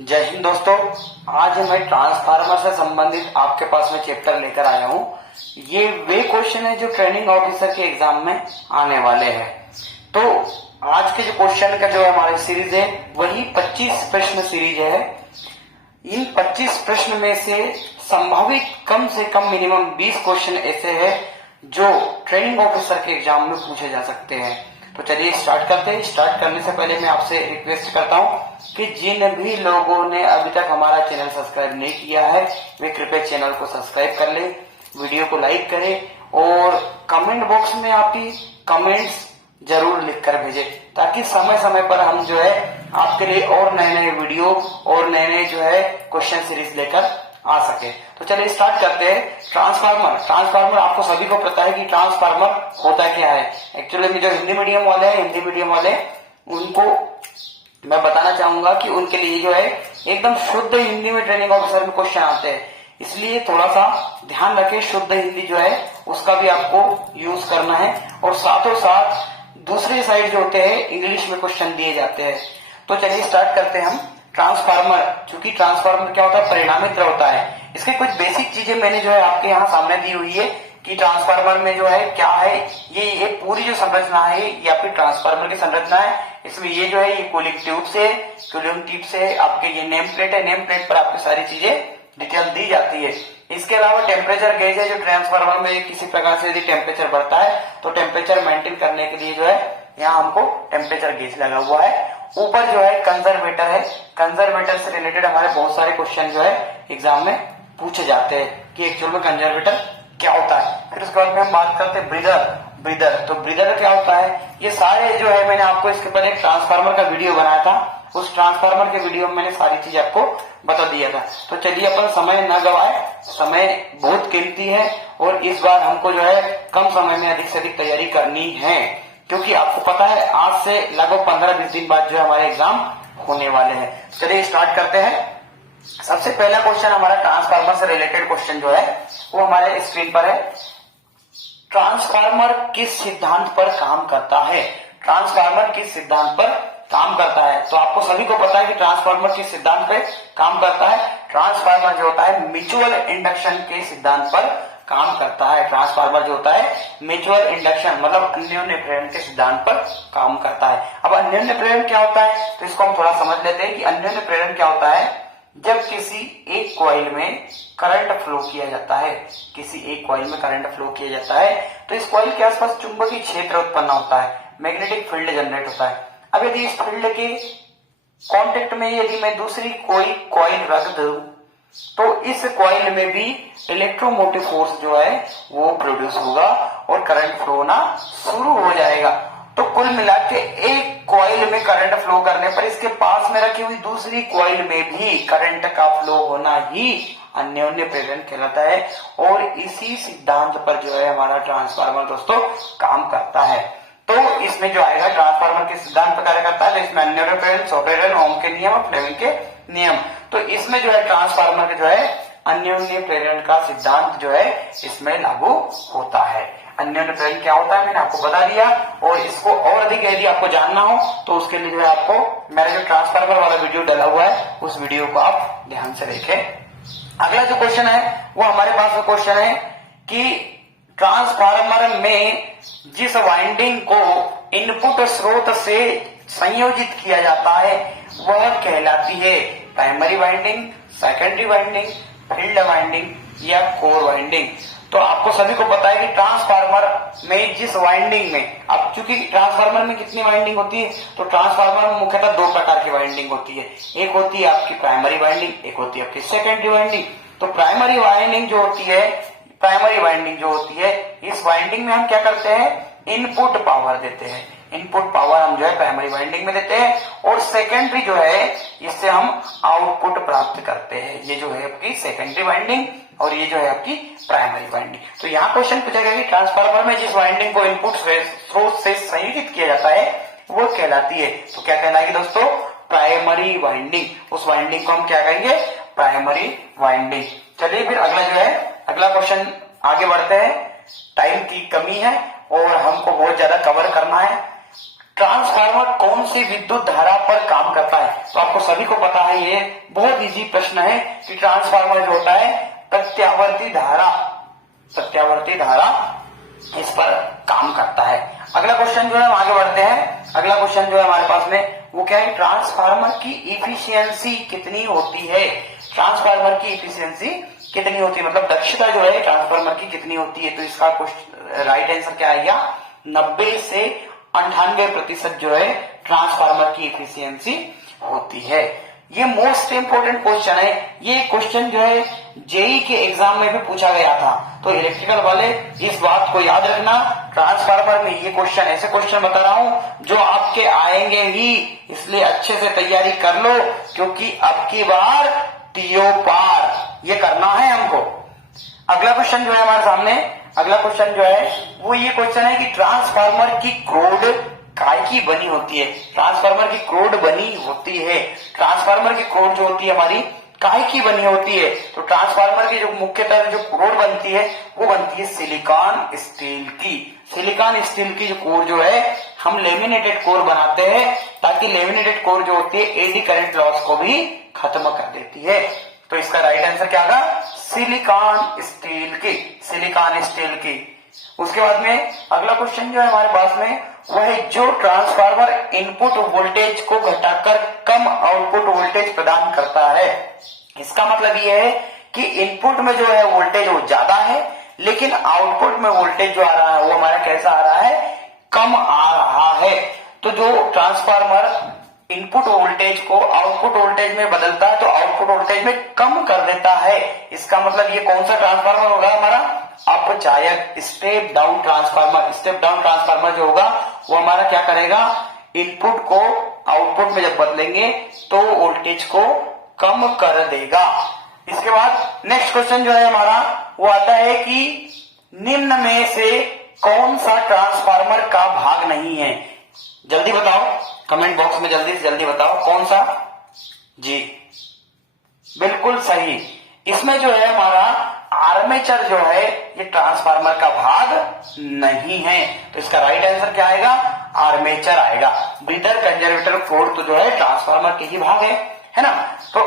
जय हिंद दोस्तों। आज मैं ट्रांसफार्मर से संबंधित आपके पास में चैप्टर लेकर आया हूँ। ये वे क्वेश्चन है जो ट्रेनिंग ऑफिसर के एग्जाम में आने वाले हैं। तो आज के जो क्वेश्चन का जो हमारी सीरीज है वही 25 प्रश्न सीरीज है। इन 25 प्रश्न में से संभावित कम से कम मिनिमम 20 क्वेश्चन ऐसे हैं जो ट्रेनिंग ऑफिसर के एग्जाम में पूछे जा सकते हैं। तो चलिए स्टार्ट करते हैं। स्टार्ट करने से पहले मैं आपसे रिक्वेस्ट करता हूं कि जिन भी लोगों ने अभी तक हमारा चैनल सब्सक्राइब नहीं किया है वे कृपया चैनल को सब्सक्राइब कर ले, वीडियो को लाइक करें और कमेंट बॉक्स में आपकी कमेंट्स जरूर लिखकर भेजें ताकि समय समय पर हम जो है आपके लिए और नए नए वीडियो और नए नए जो है क्वेश्चन सीरीज लेकर आ सके। तो चलिए स्टार्ट करते हैं। ट्रांसफार्मर आपको सभी को पता है कि ट्रांसफार्मर होता क्या है। एक्चुअली में जो हिंदी मीडियम वाले उनको मैं बताना चाहूंगा कि उनके लिए जो है एकदम शुद्ध हिंदी में ट्रेनिंग ऑफिसर में क्वेश्चन आते हैं, इसलिए थोड़ा सा ध्यान रखें। शुद्ध हिंदी जो है उसका भी आपको यूज करना है और साथों साथ दूसरी साइड जो होते हैं इंग्लिश में क्वेश्चन दिए जाते हैं। तो चलिए स्टार्ट करते हैं हम। ट्रांसफार्मर, चूंकि ट्रांसफार्मर क्या होता है, परिणामित्र होता है। इसके कुछ बेसिक चीजें मैंने जो है आपके यहाँ सामने दी हुई है कि ट्रांसफार्मर में जो है क्या है। ये पूरी जो संरचना है ये आपकी ट्रांसफार्मर की संरचना है। इसमें ये जो है ये कूलिंग ट्यूब से आपके ये नेम प्लेट है। नेम प्लेट पर आपकी सारी चीजें डिटेल दी जाती है। इसके अलावा टेम्परेचर गेज है। जो ट्रांसफार्मर में किसी प्रकार से यदि टेम्परेचर बढ़ता है तो टेम्परेचर मेंटेन करने के लिए जो है यहाँ हमको टेम्परेचर गेज लगा हुआ है। ऊपर जो है कंजर्वेटर है। कंजर्वेटर से रिलेटेड हमारे बहुत सारे क्वेश्चन जो है एग्जाम में पूछे जाते हैं कि एक्चुअल में कंजर्वेटर क्या होता है। फिर उसके बाद में हम बात करते हैं ब्रीदर। तो ब्रीदर क्या होता है, ये सारे जो है मैंने आपको इसके पहले एक ट्रांसफार्मर का वीडियो बनाया था, उस ट्रांसफार्मर के वीडियो में मैंने सारी चीज आपको बता दिया था। तो चलिए अपन समय न गवाए, समय बहुत कीमती है और इस बार हमको जो है कम समय में अधिक से अधिक तैयारी करनी है, क्योंकि आपको पता है आज से लगभग 15-20 दिन बाद जो हमारे एग्जाम होने वाले हैं। चलिए स्टार्ट करते हैं। सबसे पहला क्वेश्चन हमारा ट्रांसफार्मर से रिलेटेड क्वेश्चन जो है वो हमारे स्क्रीन पर है। ट्रांसफार्मर किस सिद्धांत पर काम करता है? ट्रांसफार्मर किस सिद्धांत पर काम करता है? तो आपको सभी को पता है कि ट्रांसफार्मर किस सिद्धांत पे काम करता है। ट्रांसफार्मर जो होता है म्यूचुअल इंडक्शन के सिद्धांत पर काम करता है। ट्रांसफार्मर जो होता है म्यूचुअल इंडक्शन मतलब अन्योन्य प्रेरण के सिद्धांत पर काम करता है। अब अन्योन्य प्रेरण क्या होता है तो इसको हम थोड़ा समझ लेते हैं कि अन्योन्य प्रेरण क्या होता है। जब किसी एक कॉइल में करंट फ्लो किया जाता है, तो इस कॉइल के आसपास चुंबकीय क्षेत्र उत्पन्न होता है, मैग्नेटिक फील्ड जनरेट होता है। अब यदि इस फील्ड के कांटेक्ट में यदि मैं दूसरी कोई कॉइल रख दूं तो इस कॉइल में भी इलेक्ट्रोमोटिव फोर्स जो है वो प्रोड्यूस होगा और करंट फ्लो होना शुरू हो जाएगा। तो कुल मिला के एक कॉइल में करंट फ्लो करने पर इसके पास में रखी हुई दूसरी कॉइल में भी करंट का फ्लो होना ही अन्योन्य प्रेरण कहलाता है। और इसी सिद्धांत पर जो है हमारा ट्रांसफार्मर दोस्तों काम करता है। तो इसमें जो आएगा ट्रांसफार्मर के सिद्धांत पर कार्य करता है, तो इसमें अन्योन्य प्रेरण, स्वप्रेरण, ओम के नियम और फ्लेमिंग के नियम। तो इसमें जो है ट्रांसफार्मर के जो है अन्योन्य प्रेरण का सिद्धांत जो है इसमें लागू होता है। अन्योन्य प्रेरण क्या होता है मैंने आपको बता दिया, और इसको और अधिक यदि आपको जानना हो तो उसके लिए जो है आपको मेरा जो ट्रांसफार्मर वाला वीडियो डाला हुआ है उस वीडियो को आप ध्यान से देखें। अगला जो क्वेश्चन है वो हमारे पास में क्वेश्चन है कि ट्रांसफार्मर में जिस वाइंडिंग को इनपुट स्रोत से संयोजित किया जाता है वह कहलाती है primary winding, secondary winding, field winding या कोर वाइंडिंग। तो आपको सभी को पता है कि ट्रांसफार्मर में जिस वाइंडिंग में, अब चूंकि ट्रांसफार्मर में कितनी वाइंडिंग होती है तो ट्रांसफार्मर में मुख्यतः दो प्रकार की वाइंडिंग होती है। एक होती है आपकी प्राइमरी वाइंडिंग, एक होती है आपकी सेकेंडरी वाइंडिंग। तो प्राइमरी वाइंडिंग जो होती है इस वाइंडिंग में हम क्या करते हैं, इनपुट पावर देते हैं। इनपुट पावर हम जो है प्राइमरी वाइंडिंग में देते हैं और सेकेंडरी जो है इससे हम आउटपुट प्राप्त करते हैं। ये जो है आपकी सेकेंडरी वाइंडिंग और ये जो है आपकी प्राइमरी वाइंडिंग। तो यहाँ क्वेश्चन पूछा गया कि ट्रांसफार्मर में जिस वाइंडिंग को इनपुट स्रोत से संयोजित किया जाता है वो कहलाती है। तो क्या कहलाएगी दोस्तों, प्राइमरी वाइंडिंग। उस वाइंडिंग को हम क्या कहेंगे, प्राइमरी वाइंडिंग। चलिए फिर अगला क्वेश्चन आगे बढ़ते हैं। टाइम की कमी है और हमको बहुत ज्यादा कवर करना है। ट्रांसफार्मर कौन सी विद्युत धारा पर काम करता है? तो आपको सभी को पता है, ये बहुत इजी प्रश्न है कि ट्रांसफार्मर जो होता है प्रत्यावर्ती धारा इस पर काम करता है। अगला क्वेश्चन जो है हम आगे बढ़ते हैं। अगला क्वेश्चन जो है हमारे पास में वो क्या है, ट्रांसफार्मर की इफिशियंसी कितनी होती है? ट्रांसफार्मर की इफिशियंसी कितनी होती है, मतलब दक्षता जो है ट्रांसफार्मर की कितनी होती है? तो इसका राइट आंसर क्या आएगा, 90 से 98% जो है ट्रांसफार्मर की इफिशियंसी होती है। ये मोस्ट इंपोर्टेंट क्वेश्चन है। ये क्वेश्चन जो है जेई के एग्जाम में भी पूछा गया था, तो इलेक्ट्रिकल वाले इस बात को याद रखना, ट्रांसफार्मर में ये क्वेश्चन, ऐसे क्वेश्चन बता रहा हूं जो आपके आएंगे ही, इसलिए अच्छे से तैयारी कर लो, क्योंकि अब की बार टीओ पार ये करना है हमको। अगला क्वेश्चन जो है हमारे सामने, अगला क्वेश्चन जो है वो ये क्वेश्चन है कि ट्रांसफार्मर की क्रोड काय की बनी होती है? ट्रांसफार्मर की क्रोड बनी होती है, ट्रांसफार्मर की क्रोड जो होती है हमारी काय की बनी होती है? तो ट्रांसफार्मर की जो मुख्यतः जो कोर बनती है वो बनती है सिलिकॉन स्टील की। सिलिकॉन स्टील की जो कोर जो है हम लेमिनेटेड कोर बनाते हैं, ताकि लेमिनेटेड कोर जो होती है एडी करंट लॉस को भी खत्म कर देती है। तो इसका राइट आंसर क्या होगा, सिलिकॉन स्टील की, सिलिकॉन स्टील की। उसके बाद में अगला क्वेश्चन जो है हमारे पास में वह है जो ट्रांसफार्मर इनपुट वोल्टेज को घटाकर कम आउटपुट वोल्टेज प्रदान करता है। इसका मतलब यह है कि इनपुट में जो है वोल्टेज वो ज्यादा है, लेकिन आउटपुट में वोल्टेज जो आ रहा है वो हमारा कैसा आ रहा है, कम आ रहा है। तो जो ट्रांसफार्मर इनपुट वोल्टेज को आउटपुट वोल्टेज में बदलता है तो आउटपुट वोल्टेज में कम कर देता है। इसका मतलब ये कौन सा ट्रांसफार्मर होगा हमारा, अपचायक, step down transformer. Step down transformer जो होगा वो हमारा क्या करेगा, इनपुट को आउटपुट में जब बदलेंगे तो वोल्टेज को कम कर देगा। इसके बाद नेक्स्ट क्वेश्चन जो है हमारा वो आता है कि निम्न में से कौन सा ट्रांसफार्मर का भाग नहीं है? जल्दी बताओ, कमेंट बॉक्स में जल्दी से जल्दी बताओ कौन सा। जी बिल्कुल सही, इसमें जो है हमारा आर्मेचर जो है ये ट्रांसफार्मर का भाग नहीं है। तो इसका राइट आंसर क्या आएगा, आर्मेचर आएगा। ब्रीदर, कंजर्वेटर, कोर तो जो है ट्रांसफार्मर के ही भाग है ना। तो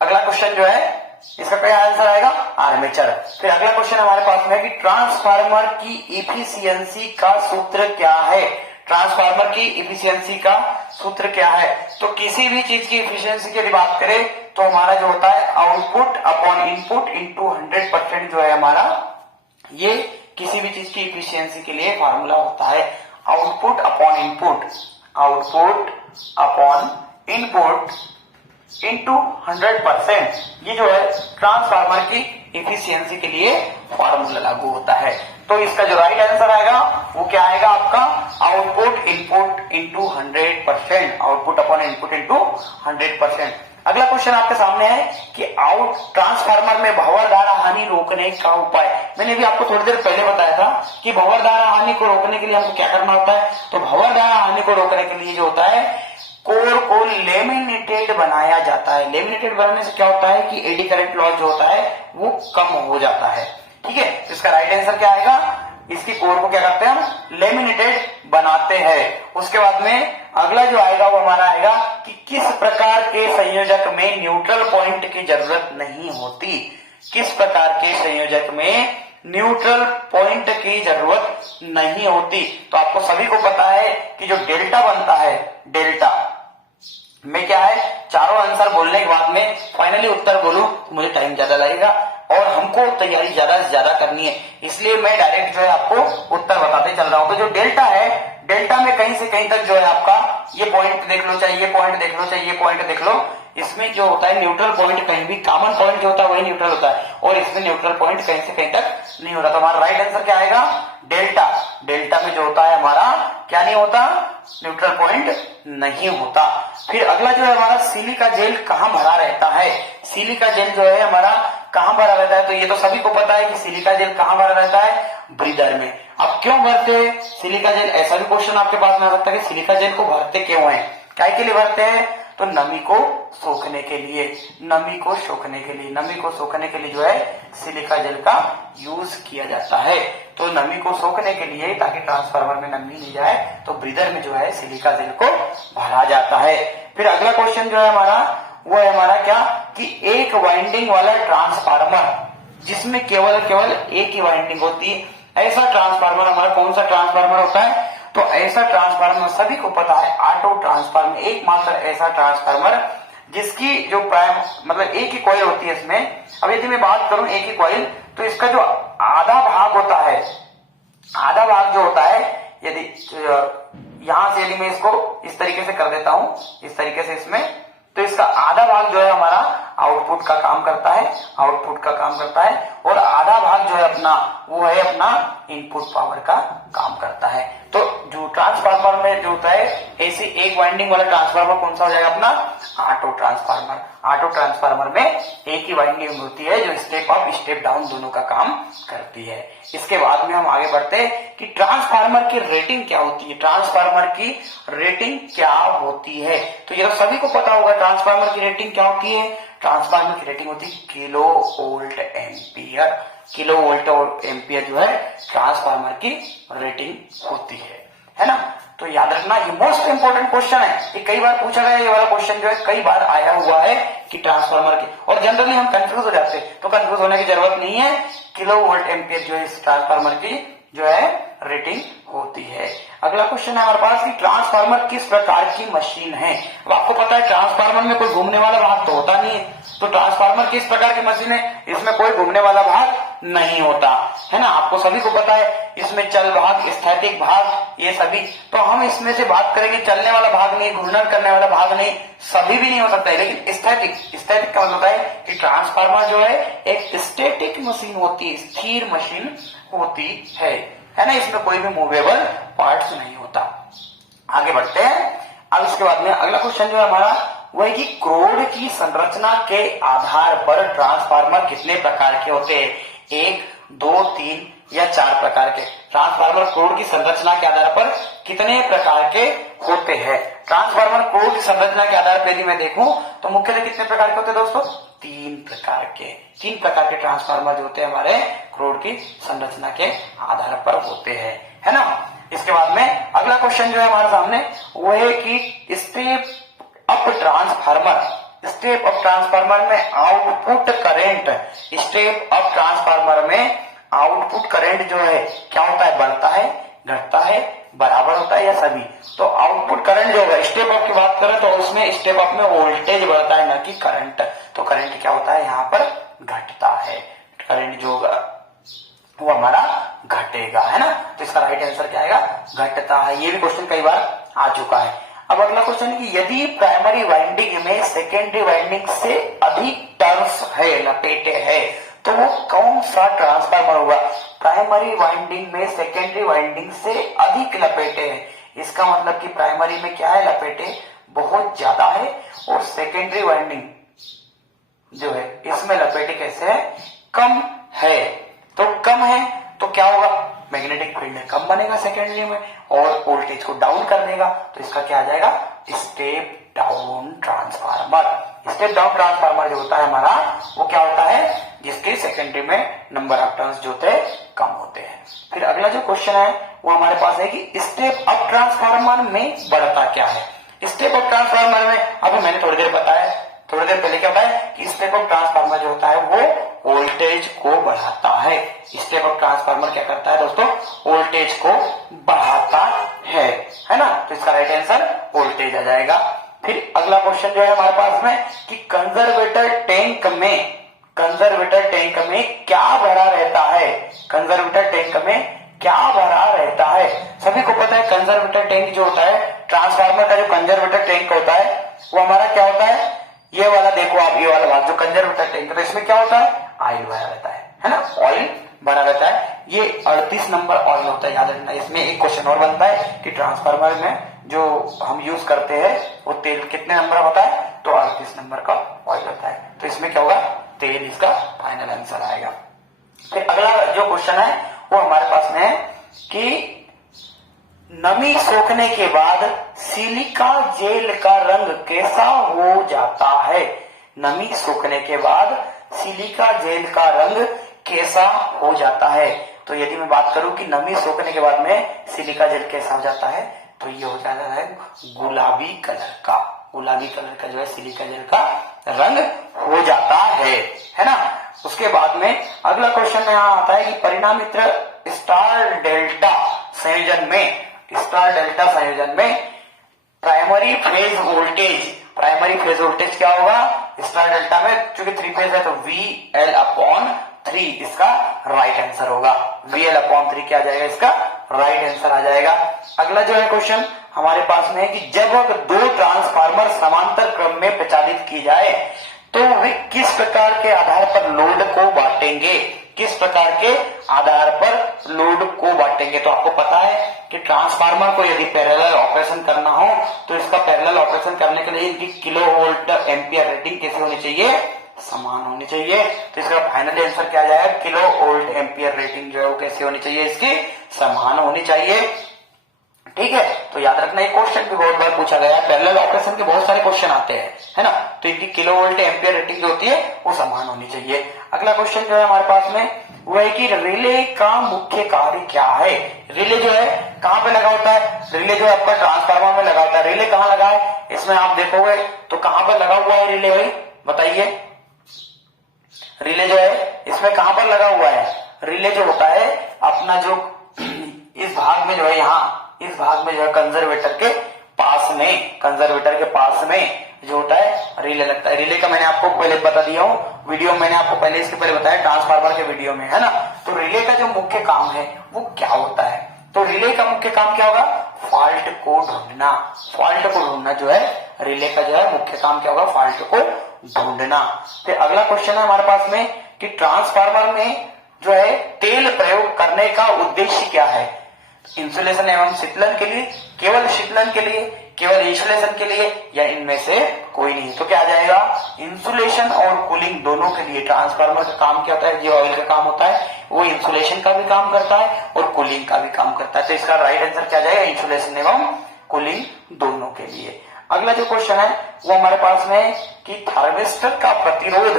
अगला क्वेश्चन जो है इसका क्या आंसर आएगा, आर्मेचर। फिर अगला क्वेश्चन हमारे पास में है कि ट्रांसफार्मर की इफिशियंसी का सूत्र क्या है? ट्रांसफार्मर की इफिशियंसी का सूत्र क्या है? तो किसी भी चीज की इफिशियंसी की यदि बात करें तो हमारा जो होता है आउटपुट अपॉन इनपुट इंटू 100% जो है हमारा, ये किसी भी चीज की इफिशियंसी के लिए फार्मूला होता है। Output upon input, output upon input into 100%, ये जो है ट्रांसफार्मर की इफिशियंसी के लिए फॉर्मूला लागू होता है। तो इसका जो राइट आंसर आएगा वो क्या आएगा आपका, output input into 100%, output upon input into 100%। अगला क्वेश्चन आपके सामने है कि ट्रांसफार्मर में भंवर धारा हानि रोकने का उपाय। मैंने भी आपको थोड़ी देर पहले बताया था कि भंवर धारा हानि को रोकने के लिए हमको क्या करना होता है। तो भंवर धारा हानि को रोकने के लिए जो होता है, कोर को लेमिनेटेड बनाया जाता है। लेमिनेटेड बनाने से क्या होता है कि एडी करंट लॉस जो होता है वो कम हो जाता है। ठीक है, इसका राइट आंसर क्या आएगा, इसकी कोर को क्या करते हैं हम, लेमिनेटेड बनाते हैं। उसके बाद में अगला जो आएगा वो हमारा आएगा कि किस प्रकार के संयोजक में न्यूट्रल पॉइंट की जरूरत नहीं होती। किस प्रकार के संयोजक में न्यूट्रल पॉइंट की जरूरत नहीं होती। तो आपको सभी को पता है कि जो डेल्टा बनता है, डेल्टा में क्या है, चारों आंसर बोलने के बाद में फाइनली उत्तर बोलूं तो मुझे टाइम ज्यादा लगेगा और हमको तैयारी ज्यादा से ज्यादा करनी है, इसलिए मैं डायरेक्ट जो है आपको उत्तर बताते चल रहा हूं। तो जो डेल्टा है, डेल्टा में कहीं से कहीं तक जो है आपका ये पॉइंट देख लो, चाहे ये पॉइंट देख लो, चाहे ये पॉइंट देख लो, इसमें जो होता है न्यूट्रल पॉइंट कहीं भी, कॉमन पॉइंट जो होता है वही न्यूट्रल होता है, और इसमें न्यूट्रल पॉइंट कहीं से कहीं तक नहीं होता। तो हमारा राइट आंसर क्या आएगा, डेल्टा। डेल्टा में जो होता है हमारा क्या नहीं होता, न्यूट्रल पॉइंट नहीं होता। फिर अगला जो है हमारा सिलिका जेल कहाँ भरा रहता है। सिलिका जेल जो है हमारा कहाँ भरा रहता है, तो ये तो सभी को पता है कि सिलिका जेल कहाँ भरा रहता है, ब्रीदर में। अब क्यों भरते हैं सिलिका जेल, ऐसा भी क्वेश्चन आपके पास में आ सकता है कि सिलिका जेल को भरते क्यों है, क्या के लिए भरते हैं, तो नमी को सोखने के लिए, नमी को सोखने के लिए, नमी को सोखने के लिए जो है सिलिका जेल का यूज किया जाता है। तो नमी को सोखने के लिए, ताकि ट्रांसफार्मर में नमी नहीं जाए, तो ब्रीदर में जो है सिलिका जेल को भरा जाता है। फिर अगला क्वेश्चन जो है हमारा, वो है हमारा क्या कि एक वाइंडिंग वाला ट्रांसफार्मर जिसमें केवल एक ही वाइंडिंग होती है, ऐसा ट्रांसफार्मर हमारा कौन सा ट्रांसफार्मर होता है? तो ऐसा ट्रांसफार्मर सभी को पता है, ऑटो ट्रांसफार्मर, एकमात्र ऐसा ट्रांसफार्मर जिसकी जो प्राइम मतलब एक ही कॉइल होती है इसमें। अब यदि मैं बात करूं एक ही कॉइल, तो इसका जो आधा भाग होता है, आधा भाग जो होता है, यदि यहां से यदि मैं इसको इस तरीके से कर देता हूं, इस तरीके से इसमें, तो इसका आधा भाग जो है हमारा आउटपुट का काम करता है, आउटपुट का काम करता है, और आधा भाग जो है अपना, वो है अपना इनपुट पावर का काम करता है। तो जो ट्रांसफार्मर में जो होता है, ऐसे एक वाइंडिंग वाला ट्रांसफार्मर कौन सा हो जाएगा अपना? Auto transformer. ऑटो ट्रांसफार्मर में एक ही वाइंडिंग होती है जो स्टेप अप स्टेप डाउन दोनों का काम करती है। इसके बाद में हम आगे बढ़ते हैं कि ट्रांसफार्मर की रेटिंग क्या होती है, ट्रांसफार्मर की रेटिंग क्या होती है। तो ये तो सभी को पता होगा, ट्रांसफार्मर की रेटिंग क्या होती है? ट्रांसफार्मर की रेटिंग होती है kilo volt ampere. Kilo volt और एम्पियर जो है ट्रांसफार्मर की रेटिंग होती है ना। तो याद रखना, ये मोस्ट इंपोर्टेंट क्वेश्चन है, ये कई बार पूछा गया, ये वाला क्वेश्चन जो है कई बार आया हुआ है कि ट्रांसफार्मर की, और जनरली हम कंफ्यूज हो जाते हैं, तो कंफ्यूज होने की जरूरत नहीं है। किलो वोल्ट एम्पियर जो है इस ट्रांसफार्मर की जो है रेटिंग होती है। अगला क्वेश्चन है हमारे पास कि ट्रांसफार्मर किस प्रकार की मशीन है। अब आपको पता है ट्रांसफार्मर में कोई घूमने वाला भाग तो होता नहीं है, तो ट्रांसफार्मर किस प्रकार की मशीन है? इसमें कोई घूमने वाला भाग नहीं होता है ना, आपको सभी को पता है। इसमें चल भाग, स्थैतिक भाग, ये सभी, तो हम इसमें से बात करेंगे चलने वाला भाग नहीं, घूर्णन करने वाला भाग नहीं, सभी भी नहीं हो सकता है, लेकिन स्थैतिक का मतलब होता है कि ट्रांसफार्मर जो है एक स्टैटिक मशीन होती है, स्थिर मशीन होती है ना, इसमें कोई भी मूवेबल पार्ट्स नहीं होता। आगे बढ़ते हैं। अब इसके बाद में अगला क्वेश्चन जो है हमारा, वो है कि क्रोड की संरचना के आधार पर ट्रांसफार्मर कितने प्रकार के होते हैं? 1, 2, 3 या 4 प्रकार के ट्रांसफार्मर क्रोड की संरचना के आधार पर कितने प्रकार के होते हैं? ट्रांसफार्मर क्रोड की संरचना के आधार पर यदि मैं देखूं तो मुख्यतः कितने प्रकार के होते हैं दोस्तों? 3 प्रकार के ट्रांसफार्मर जो होते हैं हमारे क्रोड की संरचना के आधार पर होते हैं, है ना। इसके बाद में अगला क्वेश्चन जो है हमारे सामने, वो है कि स्टेप अप ट्रांसफार्मर में output current, step up transformer में आउटपुट करंट जो है क्या होता है? बढ़ता है, घटता है, बराबर होता है या सभी? तो आउटपुट करंट जो होगा, स्टेप अप की बात करें तो उसमें स्टेप अप में वोल्टेज बढ़ता है, न कि करंट। तो करंट क्या होता है? यहाँ पर घटता है, करंट जो होगा वो हमारा घटेगा, है ना। तो इसका राइट आंसर क्या आएगा? घटता है। ये भी क्वेश्चन कई बार आ चुका है। अब अगला क्वेश्चन है कि यदि प्राइमरी वाइंडिंग में सेकेंडरी वाइंडिंग से अधिक टर्न्स है, लपेटे है, तो वो कौन सा ट्रांसफार्मर होगा? प्राइमरी वाइंडिंग में सेकेंडरी वाइंडिंग से अधिक लपेटे हैं, इसका मतलब कि प्राइमरी में क्या है? लपेटे बहुत ज्यादा है, और सेकेंडरी वाइंडिंग जो है इसमें लपेटे कैसे है? कम है। तो कम है तो क्या होगा? मैग्नेटिक फील्ड कम बनेगा सेकेंडरी में, और वोल्टेज को डाउन कर देगा, तो इसका क्या आ जाएगा? Step down transformer. Step down transformer जो होता है हमारा, वो क्या होता है? जिसके सेकेंडरी में नंबर ऑफ टर्न्स जो होते हैं कम होते हैं। फिर अगला जो क्वेश्चन है वो हमारे पास है कि स्टेप अप ट्रांसफार्मर में बढ़ता क्या है? स्टेप अप ट्रांसफार्मर में अभी मैंने थोड़ी देर पहले क्या बताया कि स्टेप अप ट्रांसफार्मर जो होता है वो वोल्टेज को बढ़ाता है। स्टेप अप ट्रांसफार्मर क्या करता है दोस्तों? वोल्टेज को बढ़ाता है ना। तो इसका राइट आंसर वोल्टेज आ जाएगा। फिर अगला क्वेश्चन जो है हमारे पास में कि कंजर्वेटर टैंक में क्या भरा रहता है? कंजर्वेटर टैंक में क्या भरा रहता है? सभी को पता है कंजर्वेटर टैंक जो होता है, ट्रांसफार्मर का जो कंजर्वेटर टैंक होता है वो हमारा क्या होता है? ये वाला देखो आप, ये वाला भाग जो कंजर्वेटर टैंक, तो इसमें क्या होता है? ऑयल भरा रहता है ना, ऑयल भरा रहता है। ये 38 नंबर ऑयल होता है, याद रखना। इसमें एक क्वेश्चन और बनता है कि ट्रांसफार्मर में जो हम यूज करते हैं वो तेल कितने नंबर होता है? तो 38 नंबर का ऑयल होता है। तो इसमें क्या होगा? तेल इसका फाइनल आंसर आएगा। फिर अगला जो क्वेश्चन है वो हमारे पास में है कि नमी सोखने के बाद सिलिका जेल का रंग कैसा हो जाता है? नमी सोखने के बाद सिलिका जेल का रंग कैसा हो जाता है? तो यदि मैं बात करूं कि नमी सोखने के बाद में सिलिका जेल कैसा हो जाता है, तो ये हो जाता है गुलाबी कलर का। गुलाबी कलर का जो है सिलिका जेल का रंग हो जाता है ना। उसके बाद में अगला क्वेश्चन में यहाँ आता है कि परिणामित्र स्टार डेल्टा संयोजन में प्राइमरी फेज वोल्टेज क्या होगा? स्टार डेल्टा में चूंकि 3 फेज है तो VL/3 इसका राइट आंसर होगा। VL/3 क्या आ जाएगा? इसका राइट आंसर आ जाएगा। अगला जो है क्वेश्चन हमारे पास में है कि जब 2 ट्रांसफार्मर समांतर क्रम में प्रचालित की जाए तो वे किस प्रकार के आधार पर लोड को बांटेंगे? किस प्रकार के आधार पर लोड को बांटेंगे? तो आपको पता है कि ट्रांसफार्मर को यदि पैरेलल ऑपरेशन करना हो तो इसका पैरेलल ऑपरेशन करने के लिए इनकी किलो वोल्ट एम्पियर रेटिंग कैसे होनी चाहिए? समान होनी चाहिए। तो इसका फाइनल आंसर क्या आ जाएगा? किलो वोल्ट एम्पियर रेटिंग जो है वो कैसे होनी चाहिए? इसकी समान होनी चाहिए। ठीक है, तो याद रखना ये क्वेश्चन भी बहुत बार पूछा गया है। पैरेलल ऑपरेशन के बहुत सारे क्वेश्चन आते हैं, है ना। तो इनकी किलो वोल्ट एम्पियर रेटिंग जो होती है वो समान होनी चाहिए। अगला क्वेश्चन जो है हमारे पास में वो है कि रिले का मुख्य कार्य क्या है? रिले जो है कहां पे लगा होता है? रिले जो है आपका ट्रांसफार्मर में लगा होता है। रिले कहां लगा है? इसमें आप देखोगे तो कहां पर लगा हुआ है रिले भाई? बताइए। रिले जो है इसमें कहां पर लगा हुआ है? रिले जो होता है अपना जो इस भाग में जो है इस भाग में जो है कंजर्वेटर के पास में जो होता है रिले लगता है। रिले का मैंने आपको पहले बता दिया हूँ, वीडियो मैंने आपको पहले इसके पहले बताया ट्रांसफार्मर के वीडियो में, है ना। तो रिले का जो मुख्य काम है वो क्या होता है? तो रिले का मुख्य काम क्या होगा? फॉल्ट को ढूंढना जो है रिले का जो है मुख्य काम क्या होगा? फॉल्ट को ढूंढना। फिर अगला क्वेश्चन है हमारे पास में कि ट्रांसफार्मर में जो है तेल प्रयोग करने का उद्देश्य क्या है? इंसुलेशन एवं शीतलन के लिए, केवल शीतलन के लिए, केवल इंसुलेशन के लिए, या इनमें से कोई नहीं? तो क्या आ जाएगा? इंसुलेशन और कूलिंग दोनों के लिए ट्रांसफार्मर का काम क्या होता है? जो ऑयल का काम होता है वो इंसुलेशन का भी काम करता है और कूलिंग का भी काम करता है। तो इसका राइट आंसर क्या आ जाएगा? इंसुलेशन एवं कूलिंग दोनों के लिए। अगला जो क्वेश्चन है वो हमारे पास में कि थार्वेस्टर का प्रतिरोध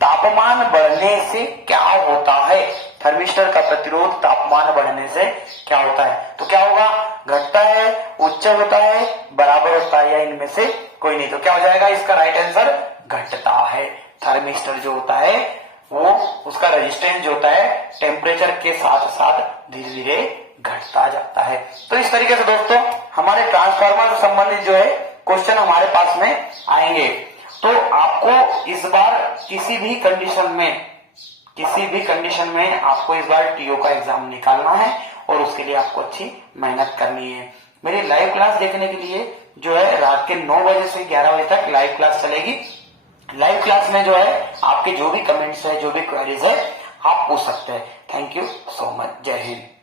तापमान बढ़ने से क्या होता है? थर्मिस्टर का प्रतिरोध तापमान बढ़ने से क्या होता है? तो क्या होगा? घटता है, उच्च होता है, बराबर होता है, या इनमें से कोई नहीं? तो क्या हो जाएगा? इसका राइट आंसर घटता है। थर्मिस्टर जो होता है वो उसका रेजिस्टेंस जो होता है टेम्परेचर के साथ साथ धीरे धीरे घटता जाता है। तो इस तरीके से दोस्तों हमारे ट्रांसफार्मर से संबंधित जो है क्वेश्चन हमारे पास में आएंगे। तो आपको इस बार किसी भी कंडीशन में आपको इस बार टीओ का एग्जाम निकालना है और उसके लिए आपको अच्छी मेहनत करनी है। मेरी लाइव क्लास देखने के लिए जो है रात के 9 बजे से 11 बजे तक लाइव क्लास चलेगी। लाइव क्लास में जो है आपके जो भी कमेंट्स है, जो भी क्वेरीज है, आप पूछ सकते हैं। Thank you so much. जय हिंद।